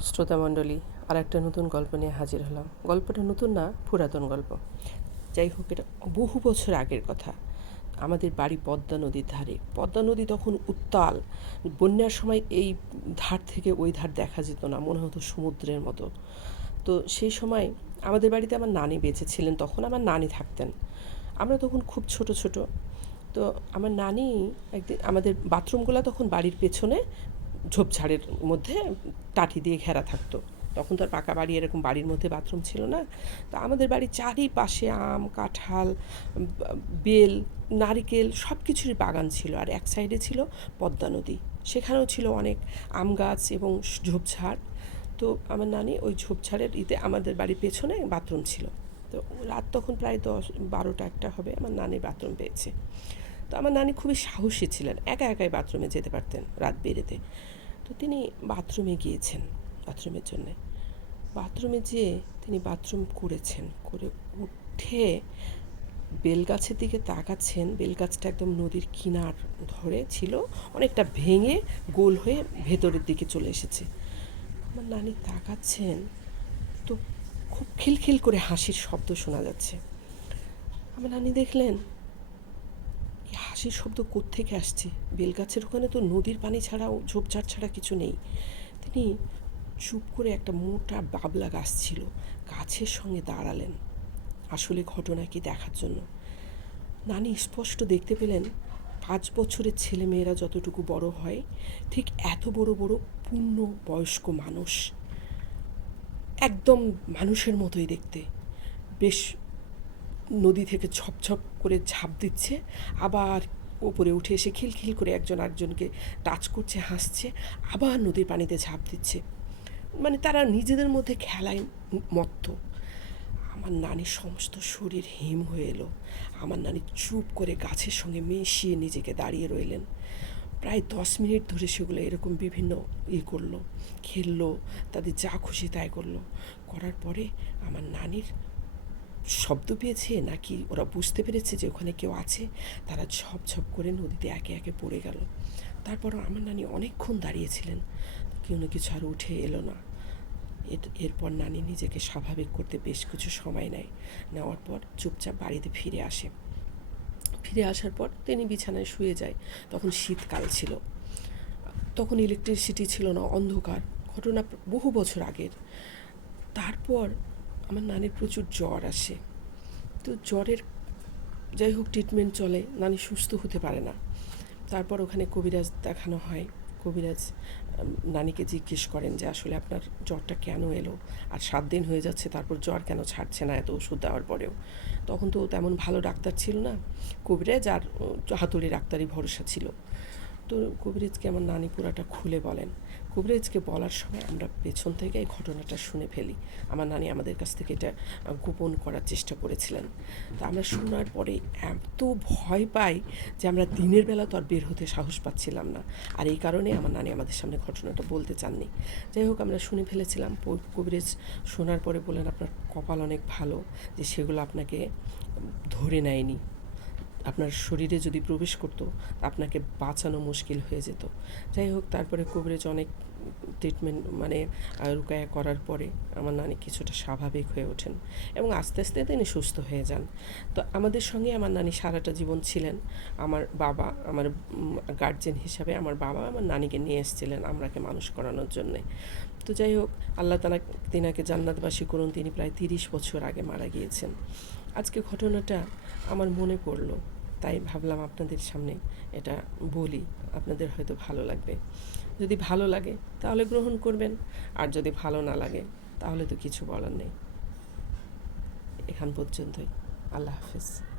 শ্রোতামণ্ডলী আর একটা নতুন গল্প নিয়ে হাজির হলাম। গল্পটা নতুন না, পুরাতন গল্প। যাই হোক, এটা বহু বছর আগের কথা। আমাদের বাড়ি পদ্মা নদীর ধারে। পদ্মা নদী তখন উত্তাল। বন্যার সময় এই ধার থেকে ওই ধার দেখা যেত না, মনে হতো সমুদ্রের মতো। তো সেই সময় আমাদের বাড়িতে আমার নানি বেঁচে ছিলেন, তখন আমার নানি থাকতেন। আমরা তখন খুব ছোট ছোট। তো আমার নানি একদিন আমাদের বাথরুমগুলো তখন বাড়ির পেছনে ঝোপঝাড়ের মধ্যে টাটি দিয়ে ঘেরা থাকতো। তখন তো আর পাকা বাড়ি এরকম বাড়ির মধ্যে বাথরুম ছিল না। তো আমাদের বাড়ির চারিপাশে আম, কাঁঠাল বেল, নারিকেল সব কিছুরই বাগান ছিল আর এক সাইডে ছিল পদ্মা নদী। সেখানেও ছিল অনেক আম গাছ এবং ঝোপঝাড়। তো আমার নানি ওই ঝোপঝাড়ের ইতে আমাদের বাড়ির পেছনে বাথরুম ছিল। তো রাত তখন প্রায় দশ, বারোটা একটা হবে, আমার নানি বাথরুম পেয়েছে। তো আমার নানি খুবই সাহসী ছিলেন, একা একাই বাথরুমে যেতে পারতেন রাত বেরেতে। তো তিনি বাথরুমে গিয়েছেন, বাথরুমের জন্যে। বাথরুমে যেয়ে তিনি বাথরুম করেছেন, করে উঠে বেলগাছের দিকে তাকাচ্ছেন। বেলগাছটা একদম নদীর কিনার ধরে ছিল, অনেকটা ভেঙে গোল হয়ে ভেতরের দিকে চলে এসেছে। আমার নানি তাকাচ্ছেন, তো খুব খিলখিল করে হাসির শব্দ শোনা যাচ্ছে। আমার নানি দেখলেন হাসির শব্দ কোত্থেকে আসছে? বেলগাছের ওখানে তো নদীর পানি ছাড়াও ঝোপঝাড় ছাড়া কিছু নেই। তিনি চুপ করে একটা মোটা বাবলা গাছ ছিল, গাছের সঙ্গে দাঁড়ালেন। আসলে ঘটনা কি দেখার জন্য? নানি স্পষ্ট দেখতে পেলেন, পাঁচ বছরের ছেলে মেয়েরা যতটুকু বড় হয়, ঠিক এত বড় বড় পূর্ণ বয়স্ক মানুষ। একদম মানুষের মতোই দেখতে। বেশ নদী থেকে ঝপঝপ করে ঝাঁপ দিচ্ছে। আবার ওপরে উঠে এসে খিলখিল করে একজন আরেকজনকে টাচ করছে, হাসছে, আবার নদীর পানিতে ঝাঁপ দিচ্ছে। মানে তারা নিজেদের মধ্যে খেলায় মত্ত। আমার নানির সমস্ত শরীর হিম হয়ে এলো। আমার নানি চুপ করে গাছের সঙ্গে মিশিয়ে নিজেকে দাঁড়িয়ে রইলেন। প্রায় দশ মিনিট ধরে সেগুলো এরকম বিভিন্ন ই করল, খেললো, তাদের যা খুশি তাই করল। করার পরে আমার নানির শব্দ পেয়েছে নাকি ওরা বুঝতে পেরেছে যে ওখানে কেউ আছে? তারা ঝপ ঝপ করে নদীতে একে একে পড়ে গেল। তারপরও আমার নানি অনেকক্ষণ দাঁড়িয়েছিলেন। কোনো কিছু আর উঠে এলো না। এর- এরপর নানি নিজেকে স্বাভাবিক করতে বেশ কিছু সময় নেয়। নেওয়ার পর চুপচাপ বাড়িতে ফিরে আসে। ফিরে আসার পর তিনি বিছানায় শুয়ে যায়। তখন শীতকাল ছিল। তখন ইলেকট্রিসিটি ছিল না, অন্ধকার। ঘটনা বহু বছর আগের। তারপর আমার নানির প্রচুর জ্বর আসে। তো জ্বরের যাই হোক ট্রিটমেন্ট চলে, নানি সুস্থ হতে পারে না। তারপর ওখানে কবিরাজ দেখানো হয়। কবিরাজ নানিকে জিজ্ঞেস করেন যে আসলে আপনার জ্বরটা কেন এলো? আর সাত দিন হয়ে যাচ্ছে, তারপর জ্বর কেন ছাড়ছে না এত ওষুধ দেওয়ার পরেও? তখন তো তেমন ভালো ডাক্তার ছিল না। কবিরাজ আর হাতুড়ি ডাক্তারই ভরসা ছিল। তো কবিরাজকে আমার নানি পুরাটা খুলে বলেন। কবিরাজকে বলার সময় আমরা পেছন থেকে এই ঘটনাটা শুনে ফেলি। আমার নানি আমাদের কাছ থেকে এটা গোপন করার চেষ্টা করেছিলেন। তা আমরা শোনার পরে এত ভয় পাই যে আমরা দিনের বেলা তো আর বের হতে সাহস পাচ্ছিলাম না। আর এই কারণে আমার নানি আমাদের সামনে ঘটনাটা বলতে চাননি। যাই হোক, আমরা শুনে ফেলেছিলাম। কবিরাজ শোনার পরে বললেন, আপনার কপাল অনেক ভালো যে সেগুলো আপনাকে ধরে নেয়নি। আপনার শরীরে যদি প্রবেশ করতো, আপনাকে বাঁচানো মুশকিল হয়ে যেত। যাই হোক, তারপরে কবিরাজ অনেক ট্রিটমেন্ট মানে রুকায়া করার পরে আমার নানি কিছুটা স্বাভাবিক হয়ে ওঠেন এবং আস্তে আস্তে তিনি সুস্থ হয়ে যান। তো আমাদের সঙ্গে আমার নানি সারাটা জীবন ছিলেন। আমার বাবা, আমার গার্জেন হিসাবে আমার বাবা আমার নানিকে নিয়ে এসেছিলেন আমরাকে মানুষ করানোর জন্যে। তো যাই হোক, আল্লাহ তালা তিনাকে জান্নাতবাসী করুন। তিনি প্রায় তিরিশ বছর আগে মারা গিয়েছেন। আজকে ঘটনাটা আমার মনে পড়ল, তাই ভাবলাম আপনাদের সামনে এটা বলি, আপনাদের হয়তো ভালো লাগবে। যদি ভালো লাগে, তাহলে গ্রহণ করবেন, আর যদি ভালো না লাগে, তাহলে তো কিছু বলার নেই। এখান পর্যন্তই। আল্লাহ হাফেজ।